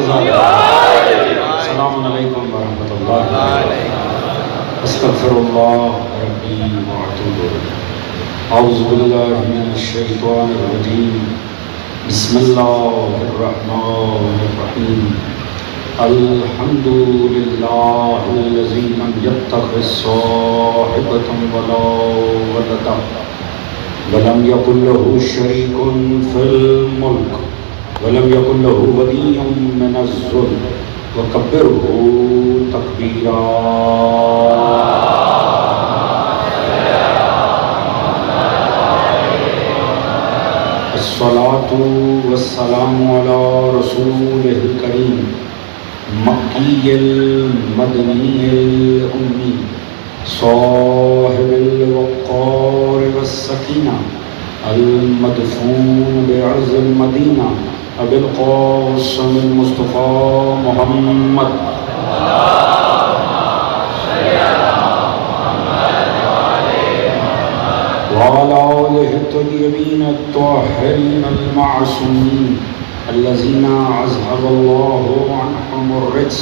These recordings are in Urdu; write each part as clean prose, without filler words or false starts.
السلام علیکم ورحمۃ اللہ۔ استغفر اللہ ربی واتوب الیہ۔ اعوذ باللہ من الشیطان الرجیم۔ بسم اللہ الرحمن الرحیم۔ الحمد للہ الذی لم یتخذ صاحبۃ ولا ولدا ولم یکن لہ شریک فی الملک ولم یکن لہ ولی من الذل وکبرہ تکبیرا۔ الصلاۃ والسلام علی رسولہ الکریم مکی المدنی الامی صاحب الوقار والسکینہ المدفون بعرض المدینہ ابی القاسم المصطفیٰ محمد وعلى آلہ الطیبین الطاہرین المعصومین الذین اذهب اللہ عنہم الرجس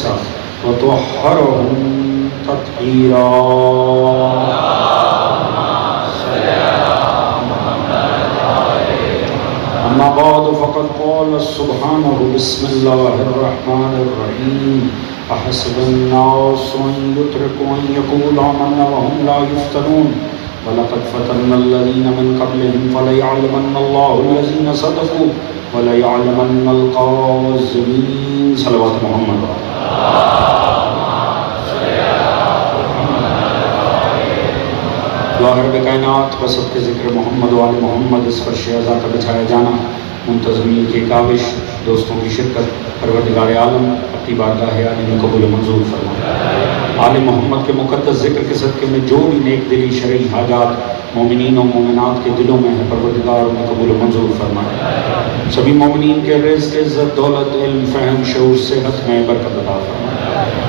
وطہرہم تطہیرا۔ اما بعد فقد قال سبحانہ بسم اللہ الرحمن الرحیم۔ احسب الناس ان یترکوا ان یقولوا آمنا وهم لا یفتنون وَلَقَدْ فَتَنَّا الَّذِينَ مِنْ قَبْلِهِمْ فَلَيَعْلَمَنَّ اللَّهُ الَّذِينَ صَدَقُوا وَلَيَعْلَمَنَّ الْكَاذِبِينَ۔ صلوات محمد۔ دعا رب کائنات بسط کے ذکر محمد و آل محمد، اس فرش عزا کا بچھایا جانا، منتظمین کی کاوش، دوستوں کی شرکت، پروردگار عالم اپنی بارگاہ عالی میں قبول و منظور فرمائے۔ آل محمد کے مقدس ذکر کے صدقے میں جو بھی نیک دلی شرعی حاجات مومنین و مومنات کے دلوں میں ہے، پروردگار انہیں قبول و منظور فرمائے۔ سبھی مومنین کے رزق، عزت، دولت، علم، فہم، شعور، صحت میں برکت عطا فرمائے۔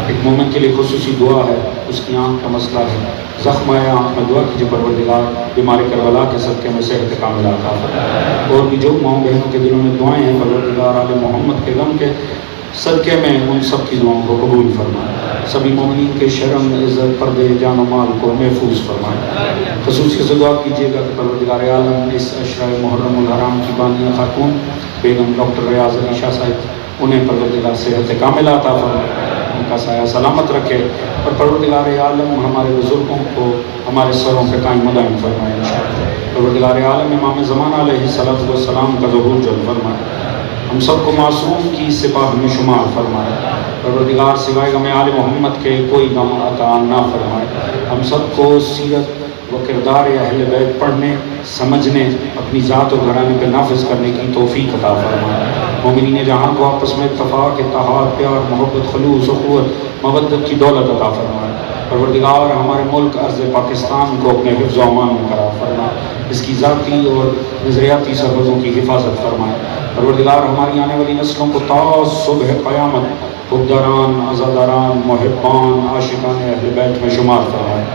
ایک مومن کے لیے خصوصی دعا ہے، اس کی آنکھ کا مسئلہ ہے، زخم ہے آنکھ میں، دعا کیجیے پروردگار بیمار کربلا کے صدقے میں صحت کاملہ عطا فرمائے۔ اور بھی جو ماؤں بہنوں کے دلوں میں دعائیں ہیں، پروردگار آل محمد کے غم کے صدقے میں ان سب کی دعاؤں کو قبول فرمائے۔ سبھی مومنین کے شرم، عزت، پردے، جان و مال کو محفوظ فرمائے۔ خصوصی سے دعا کیجیے گا کہ پروردگار عالم اس عشرہ محرم الحرام کی بانیہ خاتون بیگم ڈاکٹر ریاض علی شاہ صاحب، انہیں پروردگار صحت کاملہ عطا فرمائے، ان کا سایہ سلامت رکھے، اور پروردگار عالم ہمارے بزرگوں کو ہمارے سروں پہ قائم و دائم فرمائے انشاءاللہ۔ پروردگار عالم امام زمانہ علیہ السلام کا ظہور جلوہ فرمائے، ہم سب کو معصوم کی سپاہ میں شمار فرمائے۔ پروردگار سوائے غم آل محمد کے کوئی غم عطا نہ فرمائے۔ ہم سب کو سیرت و کردار اہل بیت پڑھنے، سمجھنے، اپنی ذات و گھرانے پہ نافذ کرنے کی توفیق عطا فرمائے۔ مومنین جہاں کو آپس میں اتفاق، اتحاد، پیار، محبت، خلوص، اخوت، مودت کی دولت عطا فرمائے۔ پروردگار ہمارے ملک عرض پاکستان کو اپنے حفظ و امان میں قرار فرمائے، اس کی ذاتی اور نظریاتی سرحدوں کی حفاظت فرمائے۔ پروردگار ہماری آنے والی نسلوں کو تا صبح قیامت حبداران، عزاداران، محبان، عاشقان اہل بیت میں شمار فرمائے۔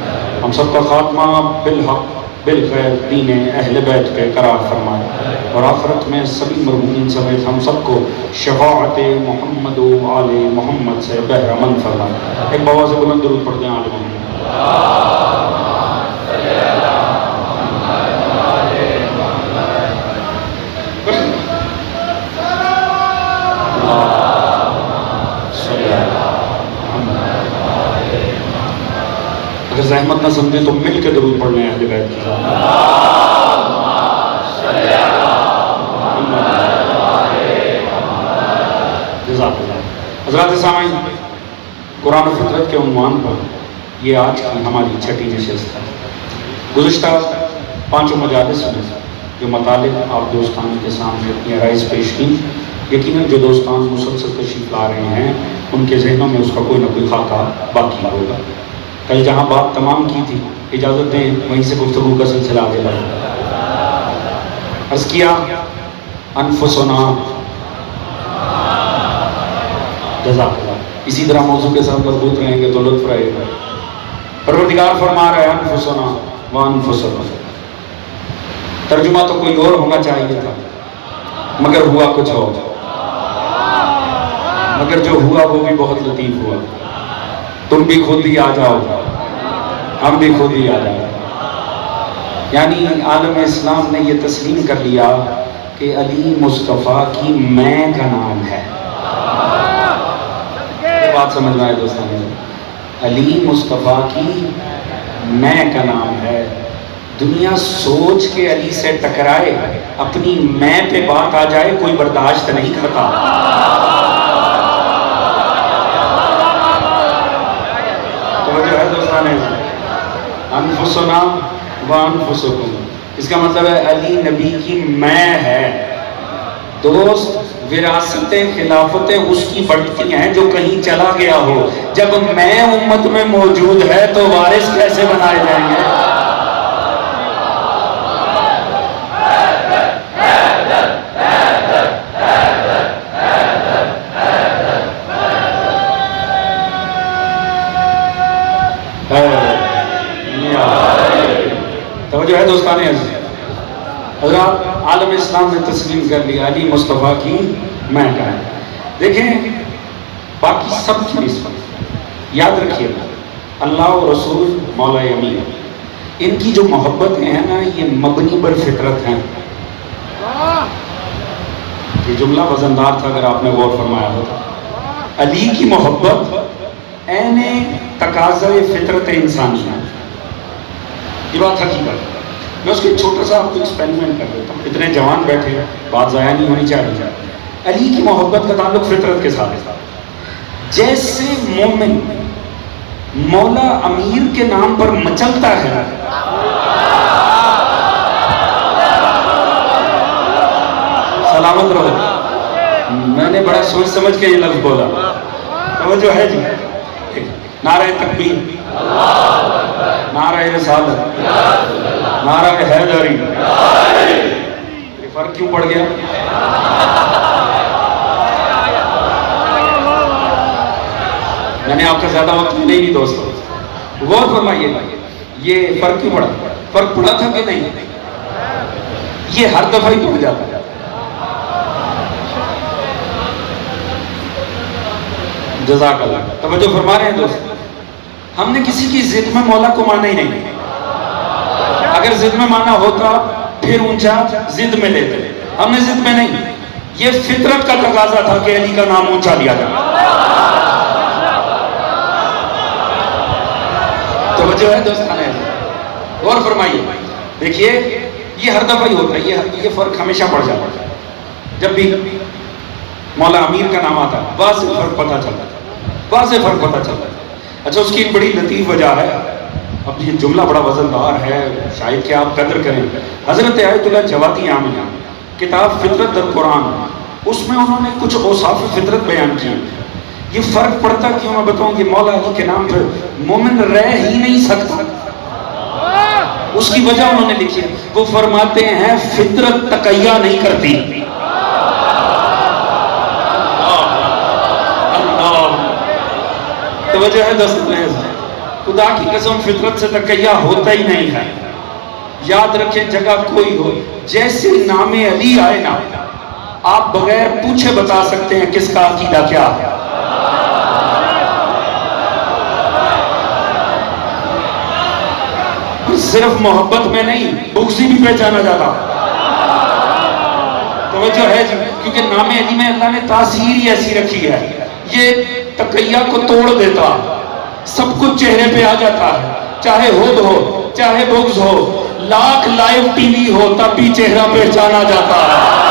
ہم سب کا خاتمہ بالحق بالخیر دین اہل بیت پہ قرار فرمائے، اور آخرت میں سبھی مرحومین سمیت ہم سب کو شفاعت محمد و آل محمد سے بہرہ مند فرمائے۔ ایک بآواز بلند درود پڑھتے ہیں آل محمد۔ اگر زحمت نہ سمجھیں تو مل کے درود پڑھ لیں اہل بیت کی ذات۔ جزاک اللہ۔ حضرات سامعین، قرآن و فطرت کے عنوان پر یہ آج کی ہماری چھٹی نشست ہے۔ گزشتہ 5 مجالس میں جو مطالب آپ دوستان کے سامنے اپنی آرائز پیش کی، یقیناً جو دوستان مسلسل تشریف لا رہے ہیں ان کے ذہنوں میں اس کا کوئی نہ کوئی خاکہ باقی ہوگا۔ کل جہاں بات تمام کی تھی، اجازت دیں وہیں سے گفتگو کا سلسلہ آگے بڑھے۔ عرض کیا انفسنا، جزاک اللہ، اسی طرح موضوع کے ساتھ مربوط رہیں گے تو لطف رہے گا۔ پروردگار فرما رہا ہے انفسنا وانفسکم، ترجمہ تو کوئی اور ہونا چاہیے تھا مگر ہوا کچھ اور۔ مگر جو ہوا وہ بھی بہت لطیف ہوا. تم بھی خود ہی آ جاؤ، ہم بھی خود ہی آ جاؤ. یعنی عالم اسلام نے یہ تسلیم کر لیا کہ علی مصطفیٰ کی میں کا نام ہے. یہ بات سمجھ میں آئے دوستان، علی مصطفیٰ کی میں کا نام ہے. دنیا سوچ کے علی سے ٹکرائے، اپنی میں پہ بات آ جائے کوئی برداشت نہیں کرتا. توجہ ہے دوستان، انفسنا وانفسکم، اس کا مطلب ہے علی نبی کی میں ہے. دوست، وراثتیں خلافتیں اس کی بڑھتی ہیں جو کہیں چلا گیا ہو. جب میں امت میں موجود ہے تو وارث کیسے بنائے جائیں گے؟ توجہ ہے دوستان عزیز، حضرات عالم اسلام نے تسلیم کر لیا علی مصطفیٰ کی میں کا ہے. دیکھیں باقی سب کی نسبت یاد رکھیے گا، اللہ و رسول مولا امین، ان کی جو محبتیں ہیں نا یہ مبنی بر فطرت ہیں. یہ جملہ وزندار تھا اگر آپ نے غور فرمایا ہوتا. علی کی محبت عین تقاضۂ فطرت انسانی ہے. یہ بات حقیقت. میں اس کے چھوٹا سا آپ کو ایکسپیریمنٹ کر دیتا ہوں، اتنے جوان بیٹھے ہیں، بات ضائع نہیں ہونی چاہیے. علی کی محبت کا تعلق فطرت کے ساتھ ہے. جیسے مومن مولا امیر کے نام پر مچلتا ہے، سلامت رہو، میں نے بڑا سوچ سمجھ کے یہ لفظ بولا. توجہ ہے جی؟ نعرہ تکبیر، نعرہ رسالت، نعرہ حیدری. فرق کیوں پڑ گیا؟ میں نے آپ کا زیادہ وقت نہیں دی دوستوں، غور فرمائیے یہ فرق کیوں پڑا؟ فرق پڑا تھا کہ نہیں؟ یہ ہر دفعہ ہی پڑ جاتا ہے. جزاک اللہ. توجہ فرما رہے ہیں دوست، ہم نے کسی کی ضد میں مولا کو مانا ہی نہیں. اگر ضد میں مانا ہوتا پھر اونچا ضد میں لیتے، ہم نے ضد میں نہیں. یہ فطرت کا تقاضا تھا کہ علی کا نام اونچا لیا جائے. توجہ ہے دوستان، غور فرمائیے. دیکھیے یہ ہر دفعہ ہی ہوتا ہے، یہ فرق ہمیشہ پڑ جاتا ہے. جب بھی مولا امیر کا نام آتا ہے واضح فرق پتہ چلتا ہے، واضح فرق پتہ چلتا ہے. اچھا اس کی ایک بڑی لطیف وجہ ہے. اب یہ جملہ بڑا وزندار ہے، شاید کہ آپ قدر کریں. حضرت آیت اللہ جواتی عاملہ کتاب فطرت در قرآن، اس میں انہوں نے کچھ اوصاف فطرت بیان کیے. یہ فرق پڑتا کیوں میں بتاؤں. یہ مولا علی کے نام پہ مومن رہ ہی نہیں سکتا. اس کی وجہ انہوں نے لکھی، وہ فرماتے ہیں فطرت تقیہ نہیں کرتی. توجہ ہے دوستان، خدا کی قسم فطرت سے تقیہ ہوتا ہی نہیں ہے. یاد رکھیں جگہ کوئی ہو، جیسے نام علی آئے نا آپ بغیر پوچھے بتا سکتے ہیں کس کا عقیدہ کیا ہے. صرف محبت میں نہیں، بغضی بھی پہچانا جاتا. توجہ ہے جی، کیونکہ نام علی میں اللہ نے تاثیر ہی ایسی رکھی ہے، یہ تقیہ کو توڑ دیتا، سب کچھ چہرے پہ آ جاتا ہے. چاہے حد ہو، چاہے بغض ہو، لاکھ لائیو ٹی وی ہو، تب بھی چہرہ پہچانا جاتا ہے.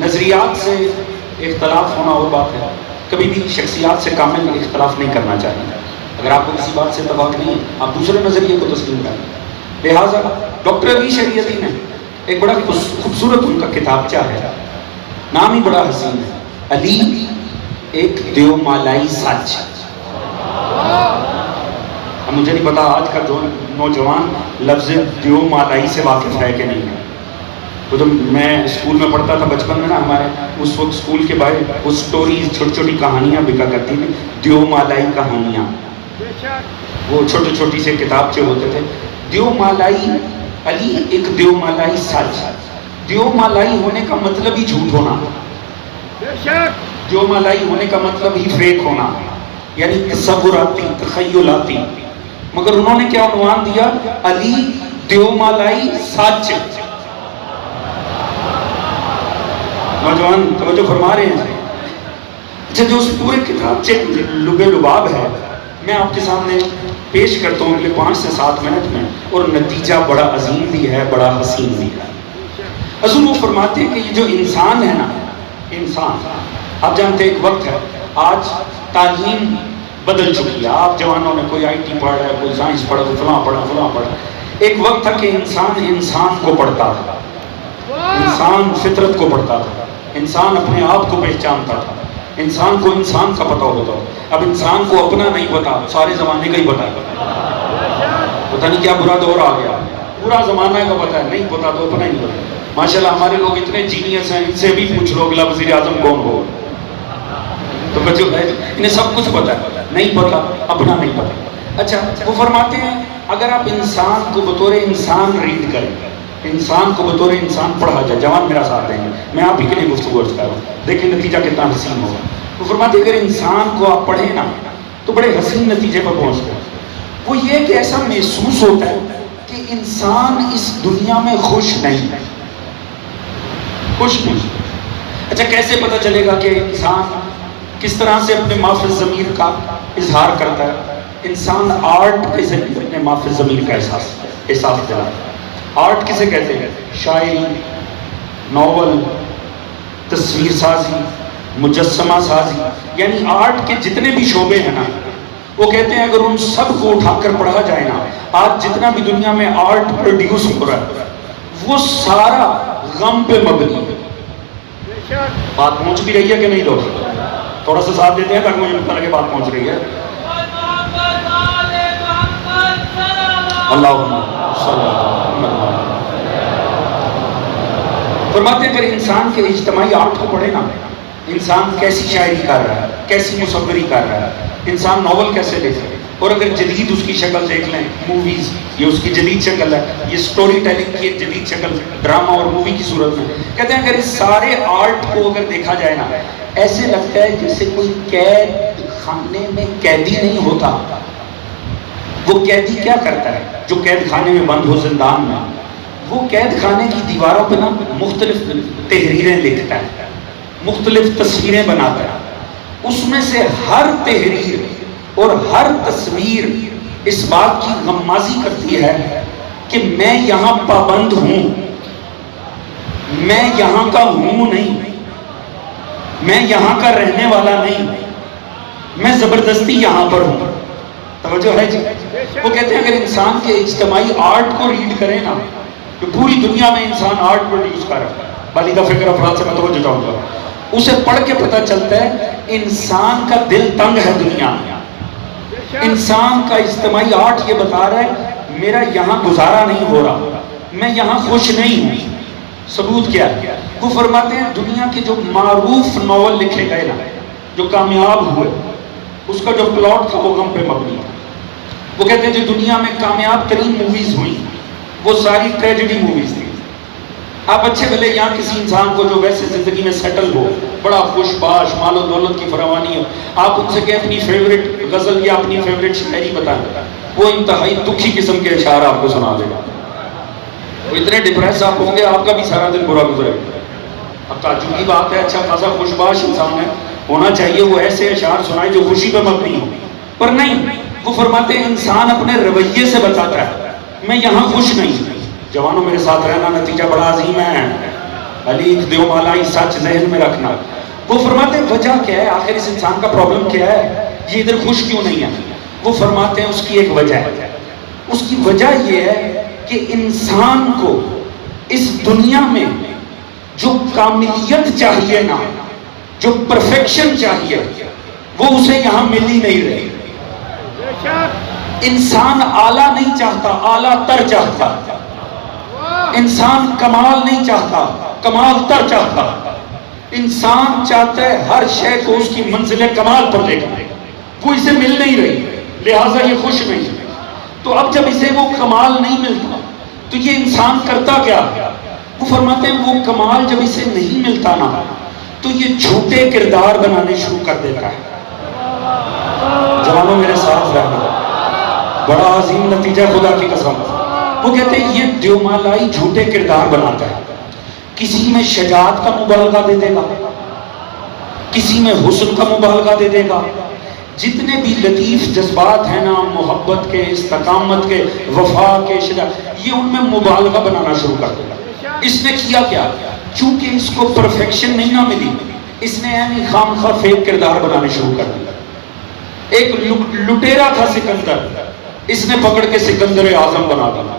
نظریات سے اختلاف ہونا اور بات ہے، کبھی بھی شخصیات سے کامل اختلاف نہیں کرنا چاہیے۔ اگر آپ کو کسی بات سے اتفاق نہیں ہے، آپ دوسرے نظریے کو تسلیم کریں۔ لہٰذا ڈاکٹر علی شریعتی نے ایک بڑا خوبصورت ان کا کتابچہ ہے، نام ہی بڑا حسین ہے، علی ایک دیو مالائی سچ۔ اب مجھے نہیں پتا آج کا جو نوجوان لفظ دیو مالائی سے واقف ہے کہ نہیں ہے۔ تو جب میں اسکول میں پڑھتا تھا بچپن میں نا، ہمارے اس وقت اسکول کے باہر وہ سٹوریز، چھوٹی چھوٹی کہانیاں بکا کرتی تھیں، دیو مالائی کہانیاں، وہ چھوٹی چھوٹی سے کتابچے ہوتے تھے۔ دیو مالائی، علی ایک دیو مالائی سچ۔ دیو مالائی ہونے کا مطلب ہی جھوٹ ہونا، دیو مالائی ہونے کا مطلب ہی فیک ہونا، یعنی تصوراتی، تخیلاتی۔ مگر انہوں نے کیا عنوان دیا؟ علی دیو مالائی سچ۔ نوجوان توجہ فرما رہے ہیں؟ اچھا، جو اس پورے کتابچے لب لباب ہے، میں آپ کے سامنے پیش کرتا ہوں اگلے 5 سے 7 منٹ میں، اور نتیجہ بڑا عظیم بھی ہے، بڑا حسین بھی ہے۔ حضور وہ فرماتے ہیں کہ یہ جو انسان ہے نا، انسان، آپ جانتے ہیں ایک وقت ہے، آج تعلیم بدل چکی ہے، آپ جوانوں نے کوئی IT پڑھ رہا ہے، کوئی سائنس پڑھا، کوئی فلاں پڑھا۔ ایک وقت تھا کہ انسان کو پڑھتا تھا، انسان فطرت کو پڑھتا تھا، انسان اپنے آپ کو پہچانتا تھا، انسان کو انسان کا پتہ ہوتا۔ اب انسان کو اپنا نہیں پتا، سارے زمانے کا ہی پتا ہے۔ پتہ نہیں کیا برا دور آ گیا، پورا زمانہ کا پتہ ہے، نہیں پتا تو اپنا ہی نہیں پتا۔ ماشاءاللہ ہمارے لوگ اتنے جینیس ہیں، ان سے بھی پوچھ لو اگلا وزیر اعظم کون ہو، تو بچوں انہیں سب کچھ پتا ہے، نہیں پتا اپنا نہیں پتا۔ اچھا، وہ فرماتے ہیں اگر آپ انسان کو بطور انسان ریڈ کریں، انسان کو بطور انسان پڑھا جائے، جوان میرا ساتھ دیں گے، میں آپ ہی کے لیے گفتگو عرض کر رہا ہوں، دیکھیں نتیجہ کتنا حسین ہوگا۔ وہ فرماتے ہیں اگر انسان کو آپ پڑھیں نا تو بڑے حسین نتیجے پر پہنچتے ہیں۔ وہ یہ کہ ایسا محسوس ہوتا ہے کہ انسان اس دنیا میں خوش نہیں۔ اچھا، کیسے پتہ چلے گا کہ انسان کس طرح سے اپنے مافِ ضمیر کا اظہار کرتا ہے؟ انسان آرٹ کے ذریعے اپنے مافِ ضمیر کا احساس دلاتا ہے۔ آرٹ کسے کہتے ہیں؟ شاعری، ناول، تصویر سازی، مجسمہ سازی، یعنی آرٹ کے جتنے بھی شعبے ہیں نا، وہ کہتے ہیں اگر ان سب کو اٹھا کر پڑھا جائے نا، آج جتنا بھی دنیا میں آرٹ پروڈیوس ہو رہا ہے وہ سارا غم پہ مبنی ہے۔ بات پہنچ بھی رہی ہے کہ نہیں؟ لوگ تھوڑا سا ساتھ دیتے ہیں تاکہ مجھے پتہ لگے بات پہنچ رہی ہے۔ اللہم صلی اللہ علیہ وسلم۔ فرماتے ہیں اگر انسان کے اجتماعی آرٹ کو پڑھے نا، انسان کیسی شاعری کر رہا ہے، کیسی مصوری کر رہا ہے، انسان ناول کیسے لکھے، اور اگر جدید اس کی شکل دیکھ لیں، موویز، یہ اس کی جدید شکل ہے، یہ سٹوری ٹیلنگ کی ایک جدید شکل ڈرامہ اور مووی کی صورت میں، کہتے ہیں اگر اس سارے آرٹ کو اگر دیکھا جائے نا، ایسے لگتا ہے جیسے کوئی قید خانے میں قیدی نہیں ہوتا۔ وہ قیدی کیا کرتا ہے جو قید خانے میں بند ہو زندان میں؟ وہ قید خانے کی دیواروں پہ نا مختلف تحریریں لکھتا ہے، مختلف تصویریں بناتا ہے، اس میں سے ہر تحریر اور ہر تصویر اس بات کی غمازی کرتی ہے کہ میں یہاں پابند ہوں، میں یہاں کا ہوں نہیں، میں یہاں کا رہنے والا نہیں، میں زبردستی یہاں پر ہوں۔ توجہ ہے جی؟ وہ کہتے ہیں اگر انسان کے اجتماعی آرٹ کو ریڈ کریں نا، کہ پوری دنیا میں انسان آرٹ پروڈیوس کر رہا ہے، بالیدہ فکر افراد سے میں توجہ چاہوں گا، اسے پڑھ کے پتہ چلتا ہے انسان کا دل تنگ ہے دنیا میں۔ انسان کا اجتماعی آرٹ یہ بتا رہا ہے میرا یہاں گزارا نہیں ہو رہا، میں یہاں خوش نہیں ہوں۔ ثبوت کیا ہے؟ وہ فرماتے ہیں دنیا کے جو معروف ناول لکھے گئے نا، جو کامیاب ہوئے، اس کا جو پلاٹ تھا وہ غم پہ مبنی تھا۔ وہ کہتے ہیں جو دنیا میں کامیاب ترین موویز ہوئی وہ ساری ٹریجڈی موویز تھی۔ آپ اچھے بھلے یہاں کسی انسان کو جو ویسے زندگی میں سیٹل ہو، بڑا خوش باش، مال و دولت کی فراوانی ہو، آپ ان سے کہ اپنی فیوریٹ غزل یا اپنی فیوریٹ شاعری بتائیں، وہ انتہائی دکھی قسم کے اشعار آپ کو سنا دے گا۔ وہ اتنے ڈپریس آپ ہوں گے، آپ کا بھی سارا دن برا گزرے گا۔ اب تعجب کی بات ہے، اچھا خاصا خوش باش انسان ہے، ہونا چاہیے وہ ایسے اشعار سنائے جو خوشی پہ مبنی ہو، پر نہیں۔ وہ فرماتے ہیں انسان اپنے رویے سے بتاتا ہے میں یہاں خوش نہیں۔ جوانوں میرے ساتھ رہنا، نتیجہ بڑا عظیم ہے۔ علی دیومالائی سچ ذہن میں رکھنا. وہ فرماتے ہیں وجہ کیا ہے, آخر اس انسان کا پرابلم کیا ہے, یہ ادھر خوش کیوں نہیں ہے. وہ فرماتے ہیں اس کی ایک وجہ ہے. اس کی وجہ یہ ہے کہ انسان کو اس دنیا میں جو کاملیت چاہیے نا, جو پرفیکشن چاہیے, وہ اسے یہاں مل ہی نہیں رہی. انسان اعلیٰ نہیں چاہتا, اعلیٰ تر چاہتا. انسان کمال نہیں چاہتا, کمال تر چاہتا. انسان چاہتا ہے ہر شے کو اس کی منزل کمال پر لے کر, وہ اسے مل نہیں رہی, لہٰذا یہ خوش نہیں. تو اب جب اسے وہ کمال نہیں ملتا تو یہ انسان کرتا کیا؟ وہ فرماتے ہیں وہ کمال جب اسے نہیں ملتا نا تو یہ جھوٹے کردار بنانے شروع کر دیتا ہے. جوانوں میرے ساتھ رہنا, بڑا عظیم نتیجہ خدا کی قسم. وہ کہتے ہیں یہ دیومالائی جھوٹے کردار بناتا ہے. کسی میں شجاعت کا مبالغہ دے دے گا, کسی میں حسن کا مبالغہ دے دے گا. جتنے بھی لطیف جذبات ہیں نا, محبت کے, استقامت کے, وفا کے, شجاعت, یہ ان میں مبالغہ بنانا شروع کر دے گا. اس نے کیا کیا؟ چونکہ اس کو پرفیکشن نہیں نہ ملی, اس نے یعنی خام خواہ فیک کردار بنانے شروع کر دیا. ایک لٹیرا تھا سکندر, اس نے پکڑ کے سکندر اعظم بنا دیا,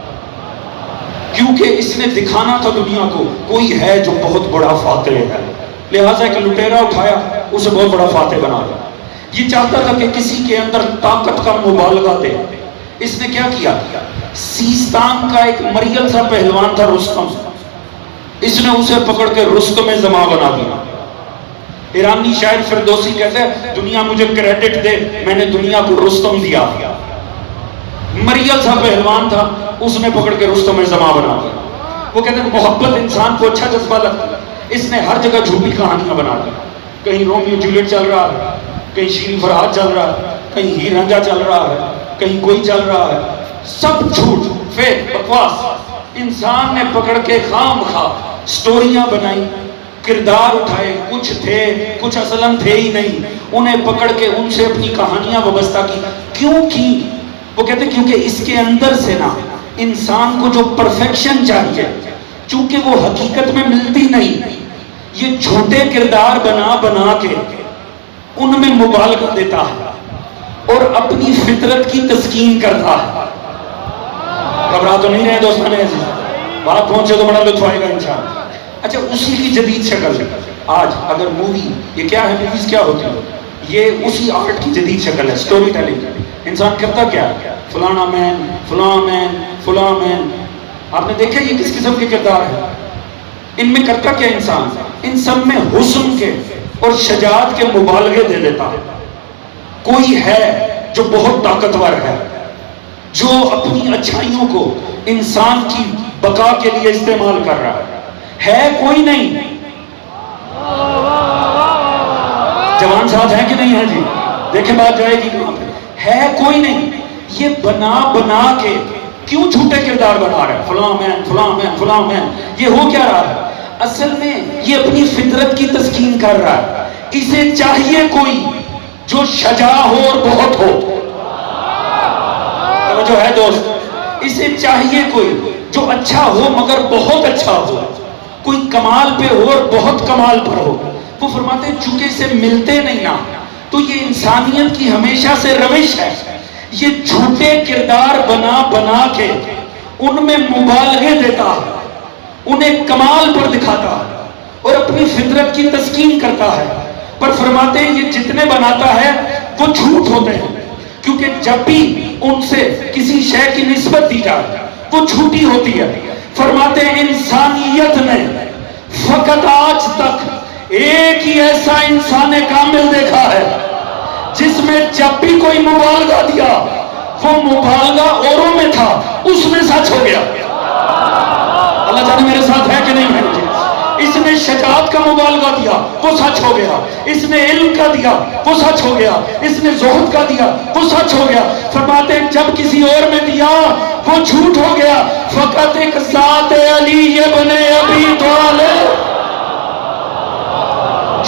کیونکہ اس نے دکھانا تھا دنیا کو کوئی ہے جو بہت بڑا فاتح ہے. لہٰذا ایک لٹیرا اٹھایا, اسے بہت بڑا فاتح بنا دیا. یہ چاہتا تھا کہ کسی کے اندر طاقت کا مبالغہ دے. اس نے کیا کیا؟ سیستان کا ایک مریل سا پہلوان تھا رستم, اس نے اسے پکڑ کے رستم زماں بنا دیا. ایرانی شاعر فردوسی کہتے ہیں دنیا مجھے کریڈٹ دے, میں نے دنیا کو رستم دیا. مریل سا پہلوان تھا, اس نے پکڑ کے رستم زماں بنا دیا. وہ کہتے ہیں محبت انسان کو اچھا جذبہ لگتا ہے, اس نے ہر جگہ جھوٹی کہانیاں بنا دی. کہیں رومیو جولیٹ چل رہا ہے, کہیں شیریں فرہاد چل رہا ہے, کہیں ہیر رانجھا چل رہا ہے, کہیں کوئی چل رہا ہے. سب جھوٹ, فیک, بکواس. انسان نے پکڑ کے خام خواہ سٹوریاں بنائی, کردار اٹھائے, کچھ تھے کچھ اصلاً تھے ہی نہیں, انہیں پکڑ کے ان سے اپنی کہانیاں وابستہ کی. کیوں کی؟ وہ کہتے کیونکہ اس کے اندر سے نا انسان کو جو پرفیکشن چاہیے, چونکہ وہ حقیقت میں ملتی نہیں, یہ جھوٹے کردار بنا بنا کے ان میں مبالغہ دیتا ہے اور اپنی فطرت کی تسکین کرتا ہے. گھبرا تو نہیں رہے دوستان عزیز, بات پہنچے تو بڑا لطف آئے گا انشاءاللہ. اچھا, اسی کی جدید شکل ہے آج. اگر مووی, یہ کیا ہے, موویز کیا ہوتی ہیں, یہ اسی آرٹ کی جدید شکل ہے, سٹوری ٹیلنگ. انسان کرتا کیا ہے, فلانا مین, فلاں مین, فلاں مین. آپ نے دیکھا یہ کس قسم کے کردار ہے؟ ان میں کرتا کیا انسان؟ ان سب میں حسن کے اور شجاعت کے مبالغے دے دیتا ہے. کوئی ہے جو بہت طاقتور ہے, جو اپنی اچھائیوں کو انسان کی بقا کے لیے استعمال کر رہا ہے کوئی نہیں. جوان ساتھ ہے کہ نہیں ہے جی؟ دیکھیں بات جائے گی کہاں پہ. ہے کوئی نہیں. یہ بنا بنا کے کیوں جھوٹے کردار بنا رہا ہے, فلاں مین, فلاں مین, فلاں مین. یہ ہو کیا رہا ہے؟ اصل میں یہ اپنی فطرت کی تسکین کر رہا ہے. اسے چاہیے کوئی جو شجاع ہو اور بہت ہو. توجہ ہے دوست, اسے چاہیے کوئی جو اچھا ہو مگر بہت اچھا ہو, کوئی کمال پہ ہو اور بہت کمال پر ہو. وہ فرماتے ہیں چونکہ اسے ملتے نہیں نا, تو یہ انسانیت کی ہمیشہ سے روش ہے, یہ جھوٹے کردار بنا بنا کے ان میں مبالغے دیتا ہے, انہیں کمال پر دکھاتا ہے اور اپنی فطرت کی تسکین کرتا ہے. پر فرماتے ہیں یہ جتنے بناتا ہے وہ جھوٹ ہوتے ہیں, کیونکہ جب بھی ان سے کسی شے کی نسبت دی جائے وہ جھوٹی ہوتی ہے. فرماتے ہیں انسانیت نے فقط آج تک ایک ہی ایسا انسان کامل دیکھا ہے جس میں جب بھی کوئی مبالغہ دیا وہ مبالغہ اوروں میں تھا, اس میں سچ ہو گیا. اللہ جانے میرے ساتھ ہے کہ نہیں ہے جی؟ اس نے شجاعت کا مبالغہ دیا وہ سچ ہو گیا, اس نے علم کا دیا وہ سچ ہو گیا, اس نے زہد کا دیا وہ سچ ہو گیا. فرماتے ہیں جب کسی اور میں دیا وہ جھوٹ ہو گیا. فقط ایک ذات علی ابن ابی طالب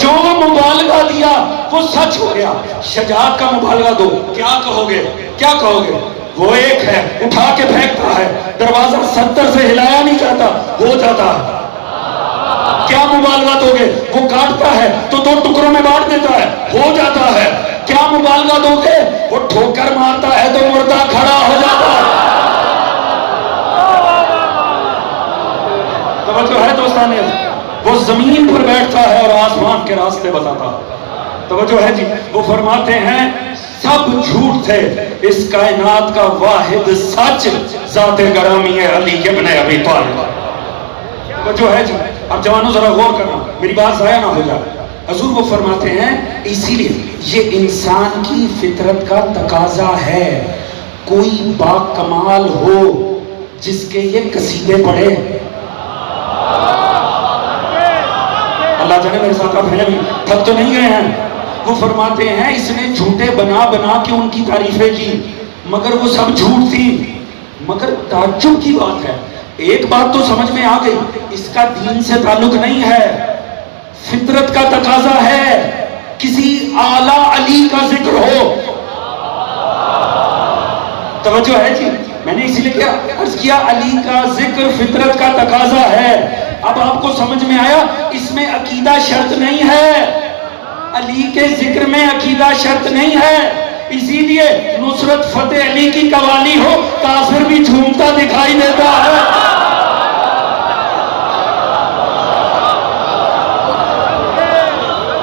جو مبالغہ دیا وہ سچ ہو گیا. شجاعت کا مبالغہ دو, کیا کہو گے, کیا کہو گے؟ وہ ایک ہے, اٹھا کے پھینکتا ہے, دروازہ 70 سے ہلایا نہیں جاتا, ہو جاتا ہے. کیا مبالغہ دو گے؟ وہ کاٹتا ہے تو 2 ٹکڑوں میں بانٹ دیتا ہے، ہو جاتا ہے۔ کیا مبالغہ دو گے؟ وہ ٹھوکر مارتا ہے تو مردہ کھڑا ہو جاتا ہے۔ توجہ ہے دوستان؟ وہ زمین پر بیٹھتا ہے اور آسمان کے راستے بتاتا ہے۔ توجہ ہے جی؟ وہ فرماتے ہیں سب جھوٹ تھے، اس کائنات کا واحد سچ ذات گرامی علی ابن ابی طالب۔ توجہ ہے جی؟ اب جوانوں ذرا غور کرنا، میری بات ضائع نہ ہو جائے۔ حضور وہ فرماتے ہیں اسی لیے یہ انسان کی فطرت کا تقاضا ہے، کوئی با کمال ہو جس کے یہ قصیدے پڑھے۔ اللہ جانے میرے ساتھ آپ ہیں بھی، تھک تو نہیں گئے ہیں؟ وہ فرماتے ہیں اس نے جھوٹے بنا بنا کے ان کی تعریفیں کی، مگر وہ سب جھوٹ تھی۔ مگر تعجب کی بات ہے، ایک بات تو سمجھ میں آ گئی، اس کا دین سے تعلق نہیں ہے، فطرت کا تقاضا ہے کسی اعلیٰ علی کا ذکر ہو۔ توجہ ہے جی؟ میں نے اسی لیے عرض کیا علی کا ذکر فطرت کا تقاضا ہے۔ اب آپ کو سمجھ میں آیا اس میں عقیدہ شرط نہیں ہے، علی کے ذکر میں عقیدہ شرط نہیں ہے، اسی لیے نصرت فتح علی کی قوالی ہو کافر بھی جھومتا دکھائی دیتا ہے۔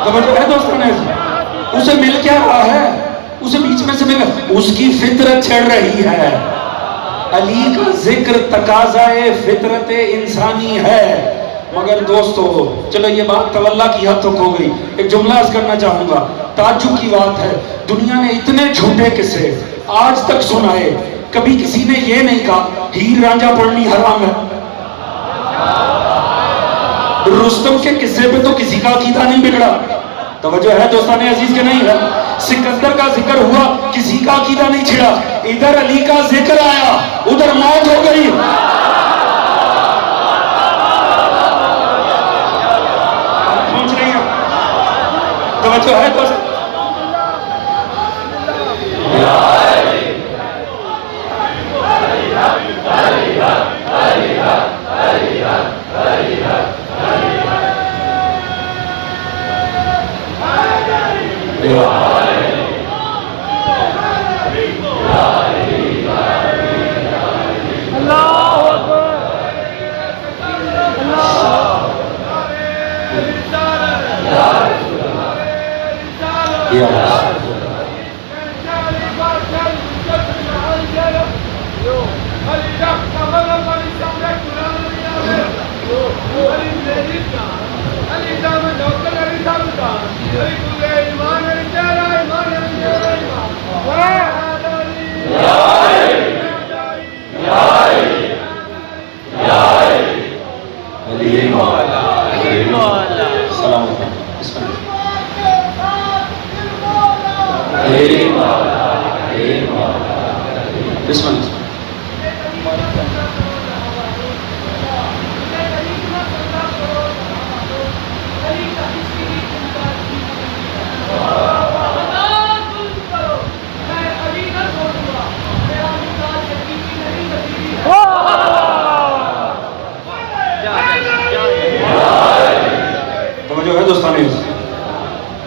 توجہ ہے دوستوں نے؟ اسے مل کیا رہا ہے؟ اسے بیچ میں سے مل، اس کی فطرت چھڑ رہی ہے۔ علی کا ذکر تقاضائے فطرت انسانی ہے۔ مگر دوستو چلو یہ بات تولا کی حد تک ہو گئی، ایک جملہ عرض کرنا چاہوں گا، تعجب کی بات ہے دنیا نے اتنے جھوٹے قصے آج تک سنائے، کبھی کسی نے یہ نہیں کہا ہیر رانجھا پڑھنی حرام ہے۔ رستم کے قصے پہ تو کسی کا عقیدہ نہیں بگڑا، توجہ ہے دوستان عزیز کے نہیں ہے؟ سکندر کا ذکر ہوا کسی کا عقیدہ نہیں چھڑا، ادھر علی کا ذکر آیا ادھر موت ہو گئی۔ سوچ رہی ہیں؟ توجہ ہے دوست؟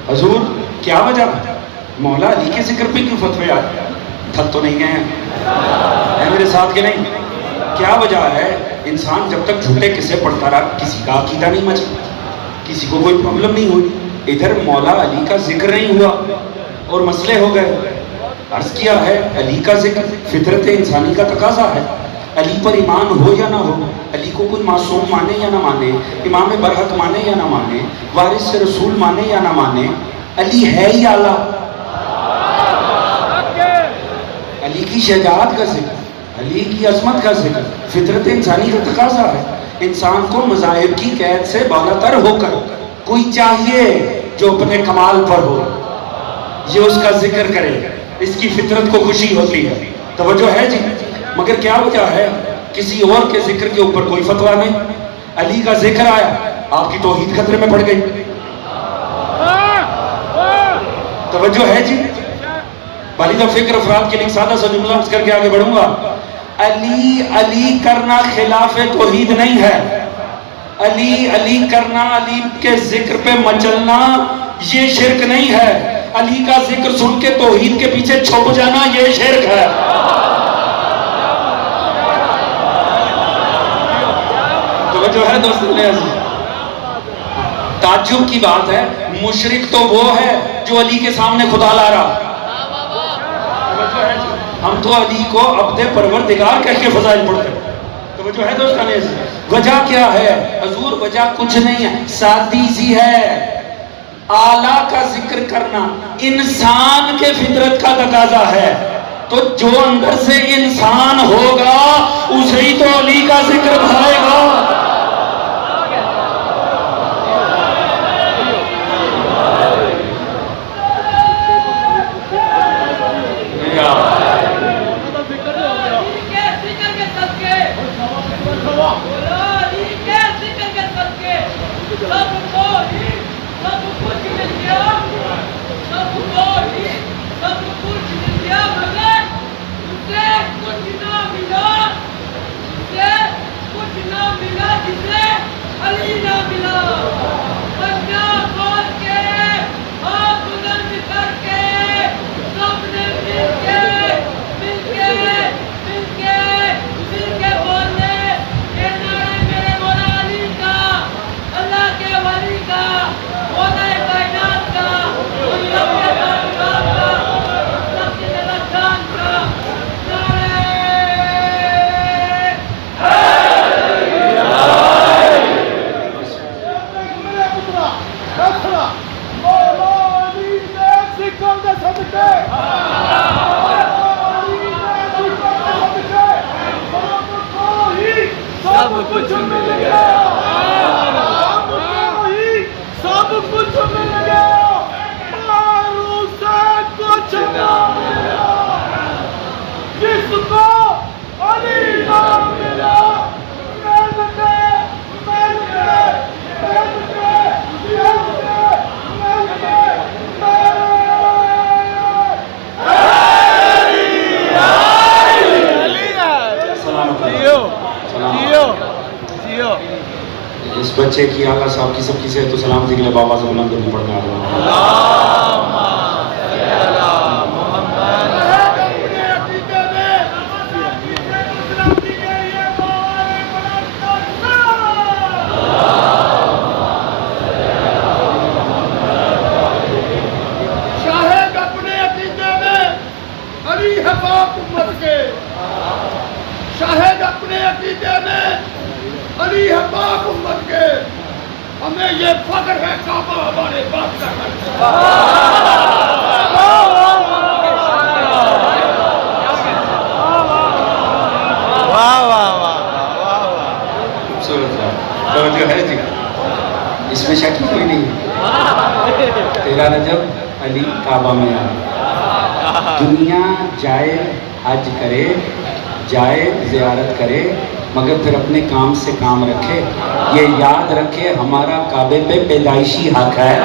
حضور کیا وجہ مولا علی کے ذکر پہ کیوں فتوے آتے؟ تھک تو نہیں گئے ہیں؟ اے میرے ساتھ کے نہیں؟ کیا وجہ ہے انسان جب تک جھوٹے قصے پڑھتا رہا کسی کا عقیدہ نہیں مچا، کسی کو کوئی پرابلم نہیں ہوئی، ادھر مولا علی کا ذکر نہیں ہوا اور مسئلے ہو گئے۔ عرض کیا ہے علی کا ذکر فطرت انسانی کا تقاضا ہے، علی پر ایمان ہو یا نہ ہو، علی کو کوئی معصوم مانے یا نہ مانے، امام برحق مانے یا نہ مانے، وارث رسول مانے یا نہ مانے، علی ہے ہی اعلیٰ۔ علی کی شجاعت کا ذکر، علی کی عظمت کا ذکر فطرت انسانی کا تقاضا ہے۔ انسان کو مذاہب کی قید سے بالاتر ہو کر کوئی چاہیے جو اپنے کمال پر ہو، یہ اس کا ذکر کرے، اس کی فطرت کو خوشی ہوتی ہے۔ توجہ ہے جی؟ مگر کیا وجہ ہے کسی اور کے ذکر کے اوپر کوئی فتویٰ نہیں؟ علی کا ذکر آیا آپ کی توحید خطرے میں پڑ گئی۔ توجہ ہے جی؟ والدہ فکر افراد کے لیے سادہ سا جملہ کر کے آگے بڑھوں گا۔ علی علی کرنا خلاف توحید نہیں ہے، علی علی کرنا، علی کے ذکر پہ مچلنا یہ شرک نہیں ہے، علی کا ذکر سن کے توحید کے پیچھے چھپ جانا یہ شرک ہے۔ توجہ ہے دوستو نے عزیز؟ تعجب کی بات ہے، مشرک تو وہ ہے جو علی کے سامنے خدا لا رہا، ہم تو علی کو عبد پروردگار کہہ کے فضائل پڑھتے ہیں۔ توجہ ہے دوستان عزیز؟ وجہ کیا ہے حضور؟ وجہ کچھ نہیں ہے، سادی سی ہے، اعلیٰ کا ذکر کرنا انسان کے فطرت کا تقاضا ہے، تو جو اندر سے انسان ہوگا اسے ہی تو علی کا ذکر بھائے گا۔ اس بچے کی آقا صاحب کی سب کی صحت و سلامتی کے لیے بابا سے بلند نہیں پڑھنے آ شاہد اپنے عقیدے میں علی ہے پاک امت کے، ہمیں یہ فخر ہے کعبہ ہمارے باپ کا توجہ ہے جی، اس میں شک کوئی نہیں ہے۔ 13 رجب علی کعبہ میں آیا، دنیا جائے حج کرے، جائے زیارت کرے، مگر پھر اپنے کام سے کام رکھے، یہ یاد رکھے ہمارا کعبے پہ پیدائشی حق ہے۔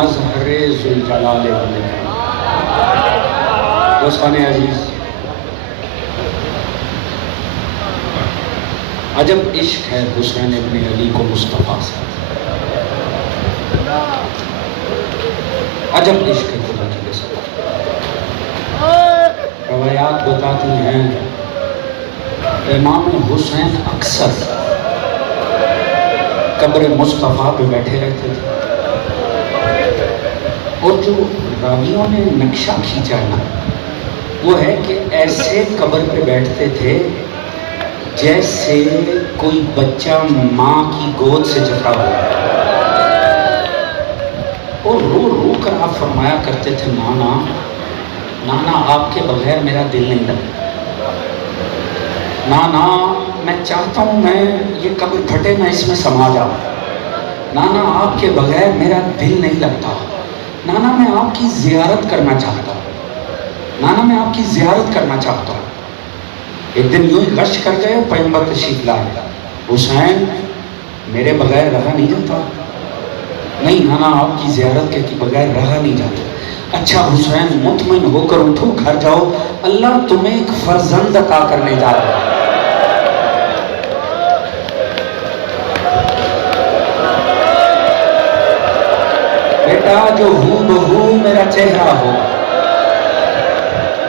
مظہر ذوالجلال والاکرام۔ دوستان عزیز، عجب عشق ہے حسین ابن علی کو مصطفیٰ سے، عجب عشق ہے خدا کی قسم۔ روایات بتاتی ہیں امام حسین اکثر قبر مصطفیٰ پہ بیٹھے رہتے تھے، اور جو راویوں نے نقشہ کھینچا ہے نا وہ ہے کہ ایسے قبر پہ بیٹھتے تھے جیسے کوئی بچہ ماں کی گود سے جتا ہو، اور رو رو کر آپ فرمایا کرتے تھے نانا نانا آپ کے بغیر میرا دل نہیں لگتا، نانا میں چاہتا ہوں میں یہ قبر پھٹے میں اس میں سما جاؤں، نانا آپ کے بغیر میرا دل نہیں لگتا، نانا میں آپ کی زیارت کرنا چاہتا ہوں، نانا میں آپ کی زیارت کرنا چاہتا ہوں۔ ایک دن یوں ہی غش کر گئے، پیغمبر تشریف لائے، حسین میرے بغیر رہا نہیں جاتا، نہیں نانا آپ کی زیارت کے بغیر رہا نہیں جاتا۔ اچھا حسین مطمئن ہو کر اٹھو گھر جاؤ، اللہ تمہیں ایک فرزند عطا کرنے جا رہا ہے۔ بیٹا جو ہو بہو میرا چہرہ ہو،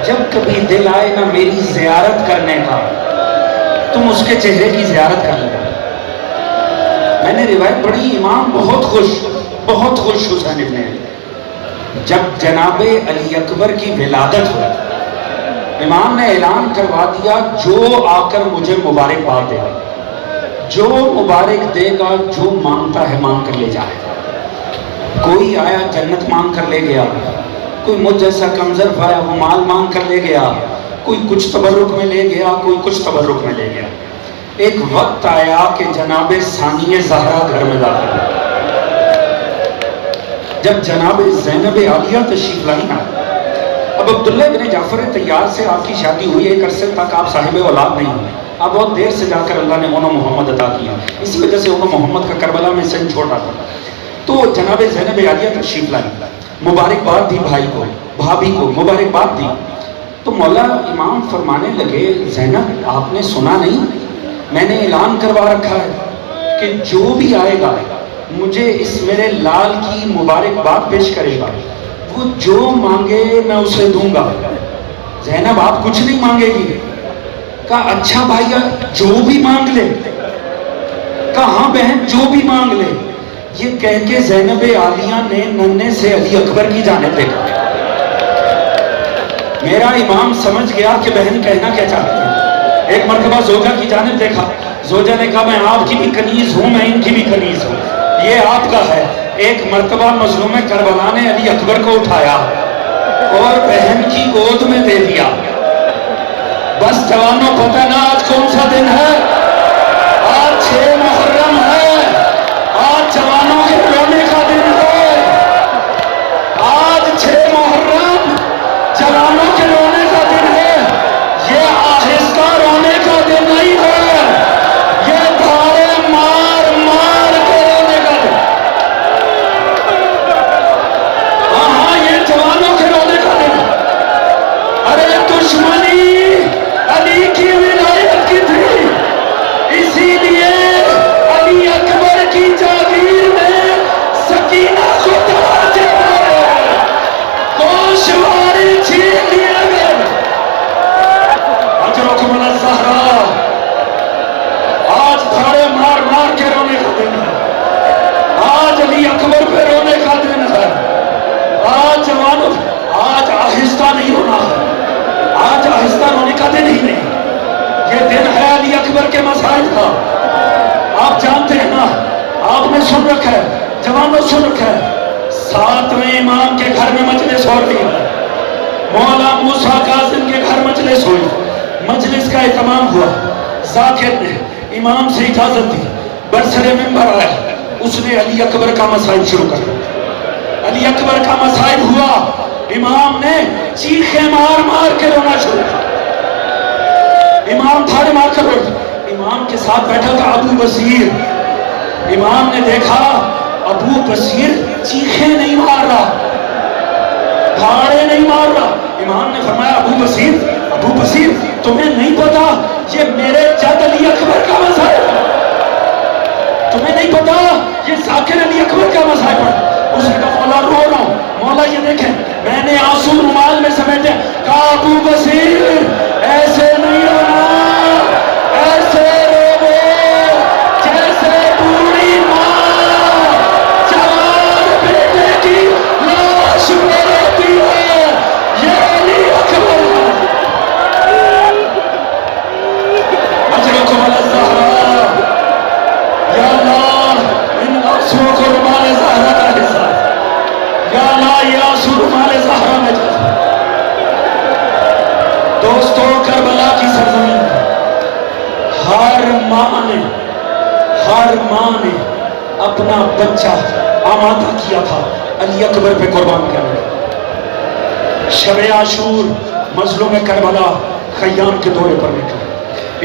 جب کبھی دل آئے نا میری زیارت کرنے کا تم اس کے چہرے کی زیارت کر لینا۔ میں نے روایت پڑھی، امام بہت خوش حسین ابن علی، جب جناب علی اکبر کی ولادت ہوئی امام نے اعلان کروا دیا جو آ کر مجھے مبارکباد دے گا، جو مبارک دے گا، جو مانگتا ہے مانگ کر لے جائے۔ کوئی آیا جنت مانگ کر لے گیا، کوئی مجھ جیسا کمزرف آیا وہ مال مانگ کر لے گیا، کوئی کچھ تبرک میں لے گیا، کوئی کچھ تبرک میں لے گیا۔ ایک وقت آیا کہ جناب ثانی زہرا گھر میں داخل ہوئی، جب جناب زینب عالیہ تشریف لائی نا، اب عبداللہ بن جعفر طیار سے آپ کی شادی ہوئی، ایک عرصے تک آپ صاحب اولاد نہیں ہوئے، اب بہت دیر سے جا کر اللہ نے انہوں محمد عطا کیا، اسی وجہ سے انہوں محمد کا کربلا میں سن چھوڑا تھا۔ تو جناب زینب عالیہ تشریف لائی، مبارکباد دی بھائی کو، بھابھی کو مبارکباد دی، تو مولا امام فرمانے لگے زینب آپ نے سنا نہیں، میں نے اعلان کروا رکھا ہے کہ جو بھی آئے گا مجھے اس میرے لال کی مبارکباد پیش کرے گا، وہ جو مانگے میں اسے دوں گا۔ زینب آپ کچھ نہیں مانگے گی؟ کہا اچھا بھائی جو بھی مانگ لے، کہا ہاں بہن جو بھی مانگ لے۔ یہ کہہ کے زینب عالیہ نے ننھے سے علی اکبر کی جانب دیکھا۔ میرا امام سمجھ گیا کہ بہن کہنا کیا چاہتی ہے، ایک مرتبہ زوجہ کی جانب دیکھا، زوجہ نے کہا میں آپ کی بھی کنیز ہوں، میں ان کی بھی کنیز ہوں، یہ آپ کا ہے۔ ایک مرتبہ مظلوم کربلا نے علی اکبر کو اٹھایا اور بہن کی گود میں دے دیا۔ بس جوانوں پتہ نا آج کون سا دن ہے؟ آج 6 محرم ہے، آج جوانوں کے رونے کا دن ہے، آج 6 محرم جوانوں کے رونے کا دن ہے، یہ آہستہ رونے کا دن نہیں ہے، یہ دھارے مار مار کے رونے کا دن۔ ہاں یہ جوانوں کے رونے کا دن ہے۔ ارے دشمنی علی کی ولایت کی تھی، اسی لیے علی اکبر کی جاگیر میں سکینہ کو تراجے گئے، گوشوارے چھین لیے گئے۔ اجرکم الزہرا، آج دھاڑے مار مار کے رونے کا دن ہے، آج علی اکبر پہ رونے کا دن ہے، آج جوانوں، آج آہستہ نہیں ہونا ہے، آج آہستہ رونے کا دن ہی نہیں، یہ دن ہے علی اکبر کے مسائل کا۔ آپ جانتے ہیں نا، آپ نے سن رکھا ہے، جوانوں سن رکھا ہے، 7ویں امام کے گھر میں مجلس ہو رہی ہے، مولا موسیٰ کاظم کے گھر مجلس ہوئی، مجلس کا اہتمام ہوا، ذاکر نے امام سے اجازت دی، برسر منبر آیا، اس نے علی اکبر کا مسائل شروع کر دیا، علی اکبر کا مسائل ہوا، امام نے چیخیں مار مار کے رونا شروع کیا، امام تھاڑے مار کر رونا، امام کے ساتھ بیٹھا تھا ابو بصیر، امام نے دیکھا ابو بصیر چیخیں نہیں مار رہا، دھاڑے نہیں مار رہا. امام نے فرمایا ابو بصیر تمہیں نہیں پتا یہ میرے جد علی اکبر کا مذہب ہے، تمہیں نہیں پتا یہ ذاکر علی اکبر کا مذہب ہے. اس نے کہا مولا رو رہا ہوں. مولا یہ دیکھیں میں نے آنسو رومال میں سمیٹے. کہا ابو بصیر ایسے نہیں رونا، ایسے رو جیسے بوڑھی ماں جوان بیٹے کی لاش میں روتی ہے. یہ علی اکبر اجرکم علی الزہرا. یا اللہ ان آنسوؤں کو رومال زہرا کا حصہ، یا اللہ یہ آنسو رومال زہرا میں جا. دوستو کربلا کی سرزمین ہر ماں نے اپنا بچہ آمادہ کیا تھا علی اکبر پہ قربان کرنے. شب عاشور مظلوم کربلا خیام کے دورے پر نکلا.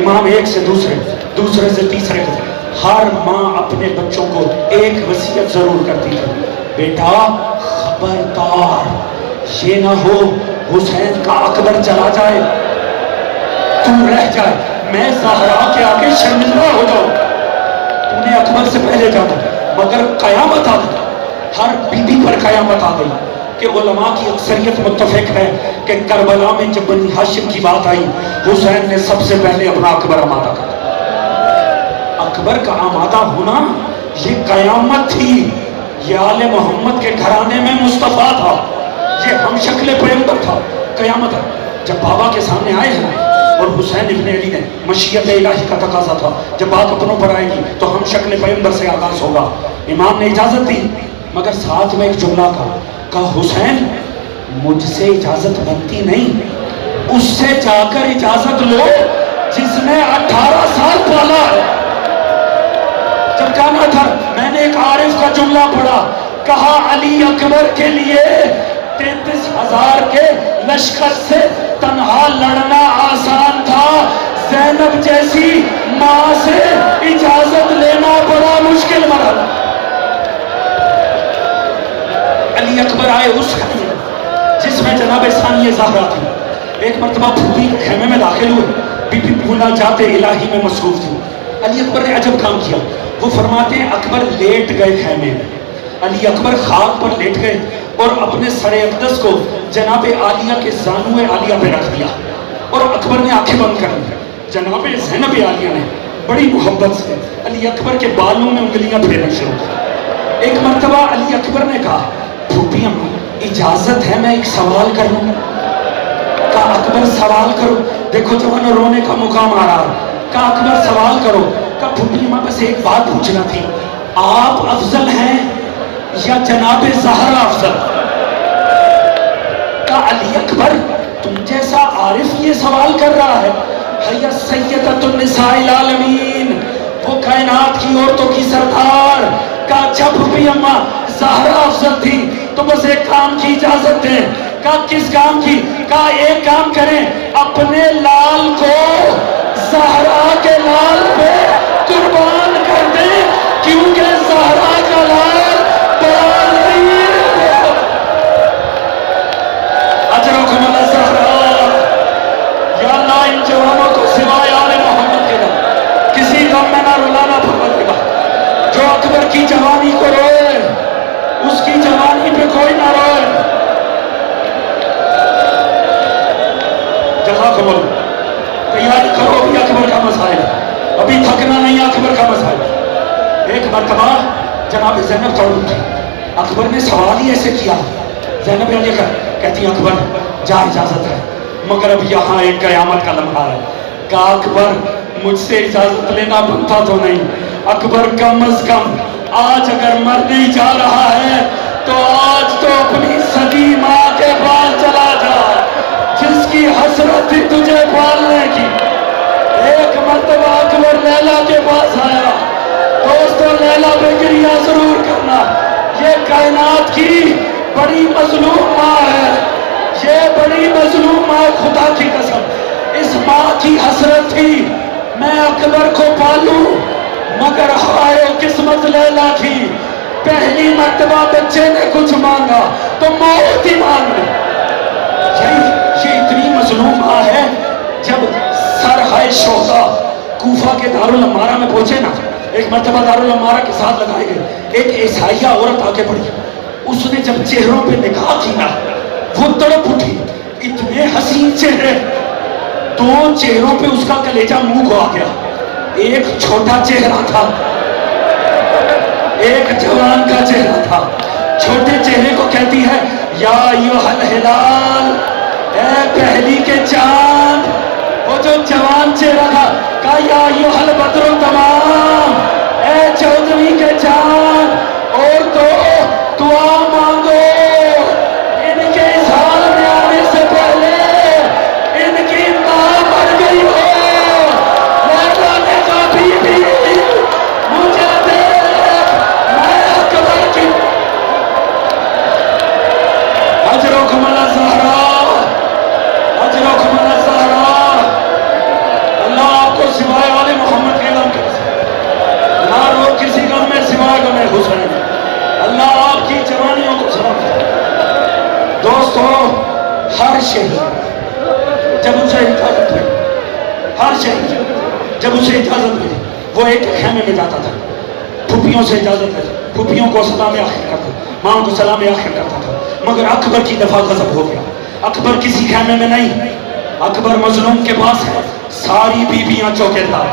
امام ایک سے دوسرے سے تیسرے کو ہر ماں اپنے بچوں کو ایک وصیت ضرور کرتی تھی. بیٹا خبردار یہ نہ ہو حسین کا اکبر چلا جائے تو رہ جائے، میں زہرا کے آگے شرمندہ ہو جاؤں. تو نے اکبر سے پہلے جانا مگر قیامت آ گئی. ہر بی بی پر قیامت آ گئی کہ علماء کی اکثریت متفق ہے کہ کربلا میں جب بنی ہاشم کی بات آئی حسین نے سب سے پہلے اپنا اکبر آمادہ کر. اکبر کا آمادہ ہونا یہ قیامت تھی. یہ آل محمد کے گھرانے میں مصطفیٰ تھا، یہ ہم شکل پیغمبر تھا. قیامت ہے جب بابا کے سامنے آئے ہیں اور حسین ابن علی نے مشیت الہی کا تقاضا تھا جب بات اپنوں پر آئے گی تو ہم شکل پیغمبر سے آغاز ہوگا. امام نے اجازت دی مگر ساتھ میں ایک جملہ کہا حسین مجھ سے اجازت بنتی نہیں، اس سے جا کر اجازت لو جس نے 18 سال پالا ہے. جب جانا تھا میں نے ایک عارف کا جملہ پڑھا، کہا علی اکبر کے لیے 33,000 کے لشکر سے تنہا لڑنا آسان تھا، زینب جیسی ماں سے اجازت لینا بڑا مشکل مرحلہ. علی اکبر آئے اس خیمے جس میں جناب ثانیہ زہرا تھی. ایک مرتبہ پھوپھی خیمے میں داخل ہوئے، بی بی بھولا جاتے الہی میں مصروف تھی. علی اکبر نے عجب کام کیا. وہ فرماتے ہیں اکبر لیٹ گئے خیمے میں، علی اکبر خاک پر لیٹ گئے اور اپنے سر اقدس کو جناب عالیہ کے زانوے عالیہ پہ رکھ دیا اور اکبر نے آنکھیں بند کر لی. جناب زینب عالیہ نے بڑی محبت سے علی اکبر کے بالوں میں انگلیاں پھیرنا شروع کی. ایک مرتبہ علی اکبر نے کہا پھوپھی اماں اجازت ہے میں ایک سوال کروں؟ کہا اکبر سوال کرو. دیکھو جوانوں رونے کا مقام آ رہا ہے. کہا اکبر سوال کرو. کہا پھوپھی اماں بس ایک بات پوچھنا تھی، آپ افضل ہیں یا جناب زہرا افضل؟ کہا علی اکبر تم جیسا عارف یہ سوال کر رہا ہے. حیا سیدۃ النساء العالمین، وہ کائنات کی عورتوں کی سردار. کہا اچھا پھوپھی اماں زہرا افضل تھی تو بس ایک کام کی اجازت دیں. کہا کس کام کی؟ کہا ایک کام کریں، اپنے لال کو زہرا کے لال پہ قربان کر دیں کیونکہ زہرا کا لال بال نہیں ہے. اجرکم علی الزہرا. یا اللہ ان جوانوں کو سوائے آل محمد کے نام کسی غم میں نہ رلانا پڑے. جو اکبر کی جوانی کو روئے اس کی جوانی پہ کوئی نہ روئے. جزاکم اللہ. تیاری کرو ابھی اکبر کا مسائل، ابھی تھکنا نہیں اکبر کا مسائل. ایک مرتبہ جناب زینب توڑ اٹھی. اکبر نے سوال ہی ایسے کیا. زینب علی کہتی اکبر جا اجازت ہے مگر اب یہاں ایک قیامت کا لمحہ ہے. کہا اکبر مجھ سے اجازت لینا بنتا تو نہیں. اکبر کم از کم آج اگر مرنے جا رہا ہے تو آج تو اپنی سگی ماں کے پاس چلا جا جس کی حسرت تھی تجھے پالنے کی. ایک مرتبہ اکبر لیلا کے پاس آیا. دوستو لیلا پہ گریہ ضرور کرنا، یہ کائنات کی بڑی مظلوم ماں ہے. یہ بڑی مظلوم ماں، خدا کی قسم اس ماں کی حسرت تھی میں اکبر کو پالوں مگر ہائے قسمت لیلا کی پہلی مرتبہ بچے نے کچھ مانگا تو موت ہی مانگ لی. یہ اتنی مظلوم ماں ہے. جب سرحائے شہداء کوفہ کے دارالعمارہ میں پہنچے نا، ایک مرتبہ دارالعمارہ کے ساتھ لگائے گئے، ایک عیسائیہ عورت آگے بڑھی. اس نے جب چہروں پہ نگاہ کی نا، وہ تڑپ اٹھی. اتنے حسین چہرے، دو چہروں پہ اس کا کلیجہ منہ کو آ گیا. ایک چھوٹا چہرہ تھا، ایک جوان کا چہرہ تھا. چھوٹے چہرے کو کہتی ہے یا ایھا الہلال، اے پہلی کے چاند. وہ جو جوان چہرہ تھا کہا یا ایھا البدر التمام، اے 14ویں کے چاند. اور تو دعا مانگو، ان کے اس حال میں آنے سے پہلے ان کی ماں مر گئی ہو. لیلا نے کہا بی بی مجھے دیکھ، میں اکبر کی اجرکم الزہراء، اجرکم الزہراء. اللہ آپ کو سوائے آل محمد کے غم کے نہ رو کسی غم میں سوائے غم حسین. اللہ آپ کی جوانیوں کو سلامت. دوستو، ہر شہید جب اسے اجازت ملی، ہر شہید جب اسے اجازت ملی، وہ ایک خیمے میں جاتا تھا. پھوپھیوں سے اجازت لیتا، پھوپھیوں کو سلام آخر کرتا، ماں کو سلام آخر کرتا تھا. مگر اکبر کی دفعہ غضب ہو گیا. اکبر کسی خیمے میں نہیں، اکبر مظلوم کے پاس ہے. ساری بیویاں چوکیدار،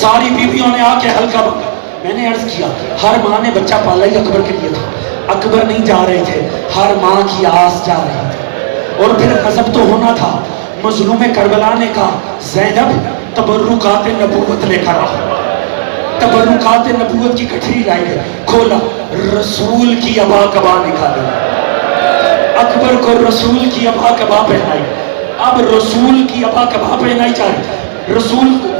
ساری بیویوں نے آ کے ہلکا بکا. میں نے عرض کیا ہر ماں نے بچہ پالا ہی اکبر کے لیے تھا. اکبر نہیں جا رہے تھے، ہر ماں کی آس جا رہی تھی. اور پھر غضب تو ہونا تھا. مظلوم کربلا نے کہا زینب تبرکات نبوت لے کر آؤ. تبرکات نبوت کی گٹھری لائے گئے، کھولا، رسول کی ابا کبا نکالی. اکبر کو رسول کی ابا کبا پہنائی. اب رسول کی ابا کبا پہنائی جا رہی، رسول کی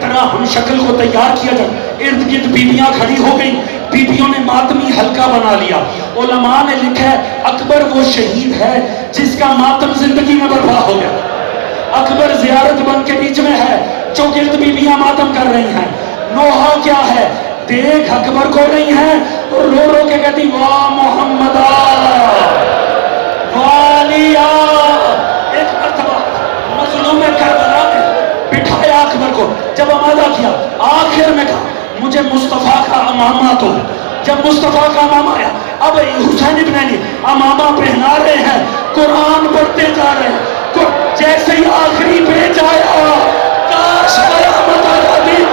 طرح ہم شکل کو تیار کیا جائے. ارد گرد بیویاں کھڑی ہو گئی، بیویوں نے ماتمی ہلکا بنا لیا. علماء نے لکھا ہے اکبر وہ شہید ہے جس کا ماتم زندگی میں برپا ہو گیا. اکبر زیارت بن کے بیچ میں ہے، چوگرد بیویاں ماتم کر رہی ہیں. نوحہ کیا ہے؟ دیکھ اکبر کو نہیں ہے تو رو رو کے کہتی واہ محمدہ والیا. ایک مرتبہ مظلوم کربلا نے بٹھایا اکبر کو، جب آمادہ کیا آخر میں کہا مجھے مصطفیٰ کا امامہ تو. جب مصطفیٰ کا امامہ آیا، اب حسین ابن علی امامہ پہنا رہے ہیں، قرآن پڑھتے جا رہے ہیں. جیسے ہی آخری پیج آیا کاش قیامت آ جاتی.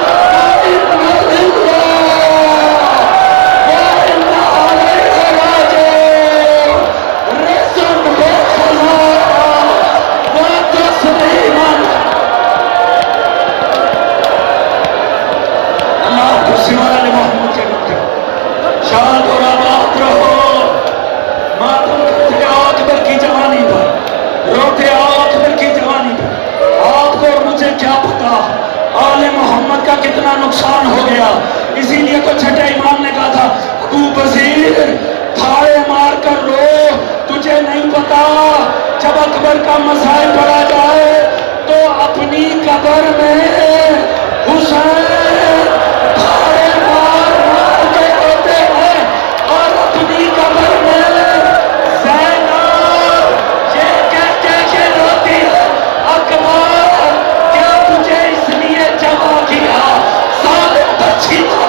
شاد اور آباد رہو. ماتم کرتے اکبر کی جوانی پر، روتے اکبر کی جوانی پر. آپ کو اور مجھے کیا پتا آل محمد کا کتنا نقصان ہو گیا. اسی لیے تو چھٹے امام نے کہا تھا ابو بصیر تھاڑے مار کر رو، تجھے نہیں پتا جب اکبر کا مسائل پڑا جائے تو اپنی قبر میں حسین تھاڑے مار مار کے روتے ہیں، اور اپنی قبر میں زینب یہ کہہ کے روتی ہے اکبر کیا تجھے اس لیے جمع کیا ظالم بچی تھا.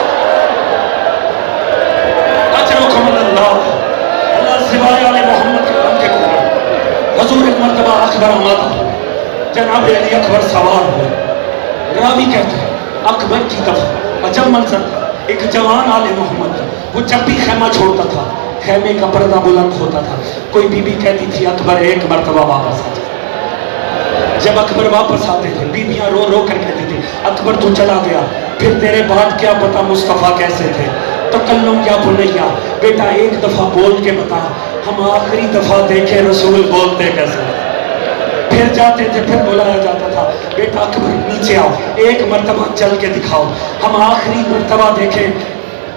اجرکم اللہ. اللہ سوائے والے محمد کے غم کے کوئی. حضور ایک مرتبہ اکبر آمادہ، جناب علی اکبر سوار ہوئے. راوی کہتے ہیں اکبر کی دفعہ عجب منظر تھا. ایک جوان آل محمد، وہ جب بھی خیمہ چھوڑتا تھا خیمے کا پردہ بلند ہوتا تھا. کوئی بی بی کہتی تھی اکبر ایک مرتبہ واپس آ جا. جب اکبر واپس آتے تھے بیویاں رو رو کر کہتی تھی اکبر تو چلا گیا، پھر تیرے بعد کیا پتا مصطفیٰ کیسے تھے. تکلم کیا بنیا، بیٹا ایک دفعہ بول کے بتا، ہم آخری دفعہ دیکھے رسول بولتے کیسے. پھر جاتے تھے، پھر بلایا جاتا تھا بیٹا اکبر نیچے آؤ، ایک مرتبہ چل کے دکھاؤ، ہم آخری مرتبہ دیکھیں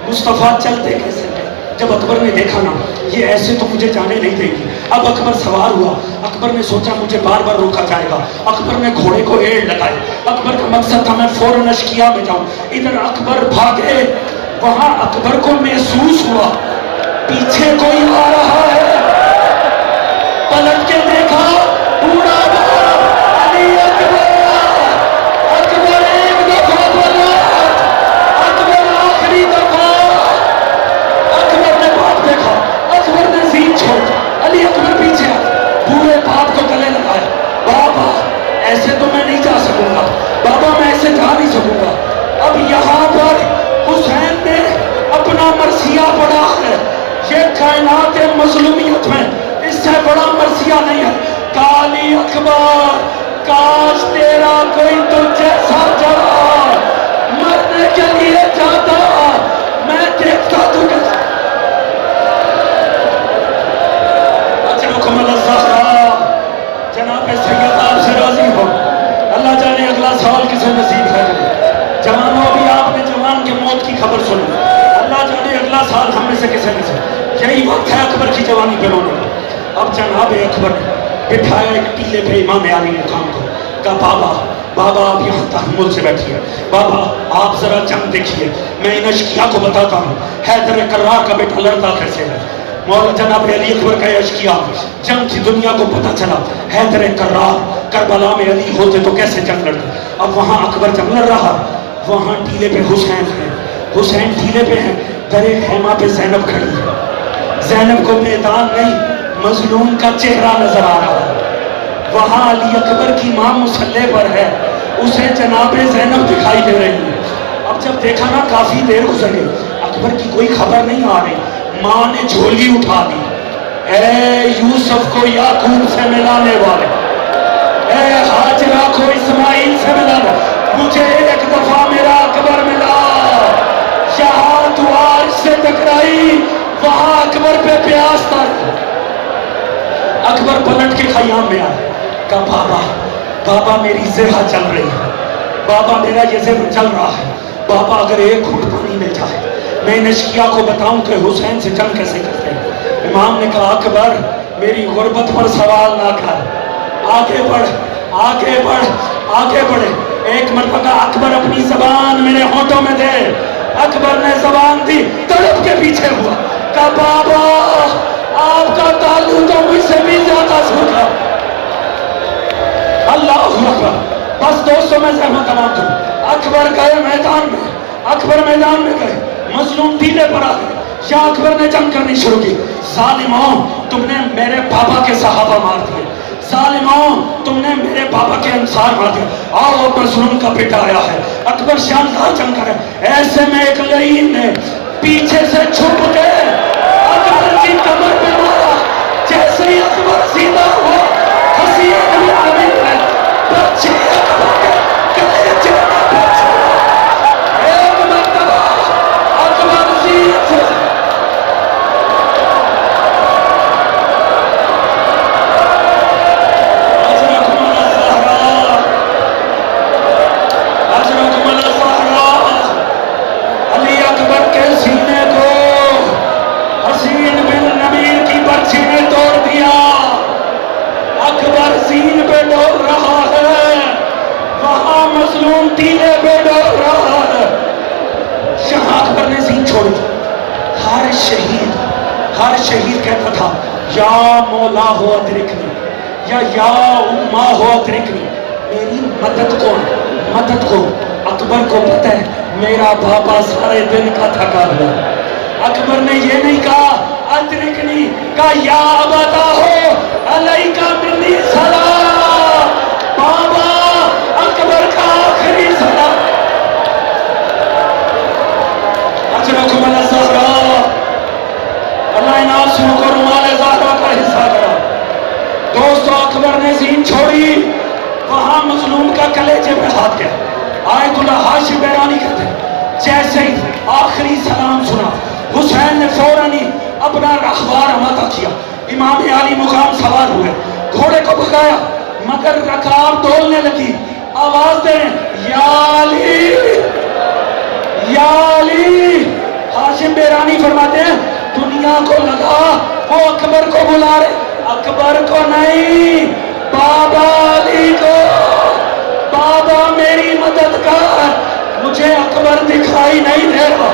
مصطفیٰ چلتے کیسے تھے. جب اکبر نے دیکھا نا یہ ایسے تو مجھے جانے نہیں دے گی، اب اکبر سوار ہوا. اکبر نے سوچا مجھے بار بار روکا جائے گا. اکبر نے گھوڑے کو ایڑ لگائے. اکبر کا مقصد تھا میں فوراً اشکیا میں جاؤں. ادھر اکبر بھاگے، وہاں اکبر کو محسوس ہوا پیچھے کوئی آ رہا ہے، پلٹ کے دیکھا پورا علی اکبر، اکبر ایک دفعہ بولا، اکبر آخری دفعہ، اکبر نے باپ دیکھا، اکبر نے زین چھوڑ، علی اکبر پیچھے پورے باپ کو گلے لگایا، بابا ایسے تو میں نہیں جا سکوں گا، بابا میں ایسے جا نہیں سکوں گا۔ اب یہاں پر حسین نے اپنا مرثیہ پڑھا ہے، یہ کائنات مظلومیت میں اس سے بڑا مرثیہ نہیں ہے۔ کالی اکبر کاش تیرا کوئی تجھ جیسا جوان مرنے کے لیے جاتا، میں دیکھتا تو کیسا۔ اجرکم الزہرا، جناب سید آپ سے راضی ہو، اللہ جانے اگلا سوال کسے نصیب ہے۔ جوانوں ابھی آپ نے جوان کے موت کی خبر سنی، اللہ جانے اگلا سال ہم میں سے کسے نصیب۔ یہی وقت ہے اکبر کی جوانی پہ رونے کا۔ اب جناب اکبر نے بٹھایا ایک ٹیلے پہ امام علی مقام کو، کہا بابا بابا آپ یہاں تحمل سے بیٹھیے، بابا آپ ذرا جنگ دیکھیے، میں ان اشقیاء کو بتاتا ہوں حیدر کرار کا بیٹا لڑتا کیسے ہے۔ مولا جناب علی اکبر کا اشقیاء جنگ کی دنیا کو پتہ چلا حیدر کرار کربلا میں علی ہوتے تو کیسے جنگ لڑتے۔ اب وہاں اکبر جنگ لڑ رہا، وہاں ٹیلے پہ حسین ہے، حسین ٹیلے پہ ہیں، درے خیمہ پہ زینب کھڑی ہے، زینب کو میدان نہیں مظلوم کا چہرہ نظر آ رہا ہے۔ وہاں علی اکبر کی ماں مسلح پر ہے، اسے جناب زینب دکھائی دے رہی ہے۔ اب جب دیکھا نا کافی دیر گزر گئی، اکبر کی کوئی خبر نہیں آ رہی، ماں نے جھولی اٹھا دی، اے یوسف کو یعقوب سے ملانے والے، اے ہاجرہ کو اسماعیل سے ملانے، مجھے ایک دفعہ میرا اکبر ملا۔ یہاں دوار سے ٹکرائی، وہاں اکبر پہ پیاس تھا۔ اکبر پلٹ کے خیام میں آیا، کہا بابا بابا میری زرہ چل رہی ہے، بابا میرا یہ زرہ چل رہا ہے، بابا اگر ایک گھٹ پانی مل جائے میں ان اشقیاء کو بتاؤں کہ حسین سے جنگ کیسے کرتے ہیں۔ امام نے کہا اکبر میری غربت پر سوال نہ کر، آگے بڑھ آگے بڑھ آگے بڑھے۔ ایک مرتبہ اکبر اپنی زبان میرے ہونٹوں میں دے، اکبر نے زبان دی، تڑپ کے پیچھے ہوا، کہا بابا آپ کا تعلق تو مجھ سے بھی زیادہ سوکھا۔ اللہ اکبر۔ بس دوستوں میں زحمت تمام کروں، اکبر گئے میدان میں، اکبر میدان میں گئے، مظلوم ٹیلے پر آ گئے، یا اکبر نے جنگ کرنی شروع کی۔ ظالموں تم نے میرے بابا کے صحابہ مار دیے، ظالموں تم نے میرے بابا کے انصار مار دیے، آؤ مظلوم کا بیٹا آیا ہے۔ اکبر شاندار جنگ کرے، ایسے میں ایک لعین نے پیچھے سے چھپ کے اکبر کی کمر پہ مارا، جیسے ہی اکبر سیدھا ہوا حسین بھی امین ہے، بچے اکبر کے گلے چلنا بچے، ایک مرتبہ اکبر زین سے ٹیلے پہ ڈر رہا ہے۔ شاہ اکبر نے زین چھوڑی، ہر شہید کہتا تھا یا مولا ہو ادرکنی، یا اما ہو ادرکنی، میری مدد کو۔ اکبر کو پتہ ہے میرا بابا سارے دن کا تھکا ہوا، اکبر نے یہ نہیں کہا ادرکنی، کہا یا ابتا ہو علیکہ منی سلام، بابا اکبر کا آخری سلام۔ اجرکم الزہرا، اللہ ان آنسوؤں کو رومال زہرا کا حصہ کرا۔ دوستو اکبر نے زین چھوڑی، وہاں مظلوم کا کلیجے پہ ہاتھ گیا۔ آیت اللہ ہاشم بیرانی کہتے ہیں جیسے ہی آخری سلام سنا حسین نے فوراً ہی اپنا رہوار آمادہ کیا، امام علی مقام سوار ہوئے، گھوڑے کو بھگایا، مگر رکاب ڈولنے لگی، آواز دیں یا علی یا علی۔ ہاشم بیرانی فرماتے ہیں دنیا کو لگا وہ اکبر کو بلا رہے، اکبر کو نہیں، بابا علی کو، بابا میری مدد کر، مجھے اکبر دکھائی نہیں دے رہا،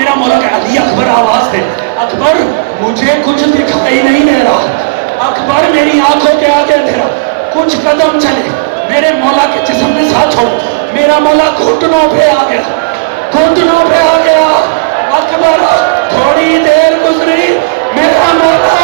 میرا مولا کہ علی اکبر آواز دے، اکبر مجھے کچھ دکھائی نہیں دے رہا، اکبر میری آنکھوں کے آگے تیرا کچھ قدم چلے، میرے مولا کے جسم میں ساتھ چھوڑ، میرا مولا گھٹنوں پہ آ گیا، گھٹنوں پہ آ گیا، اکبر تھوڑی دیر گزری، میرا مولا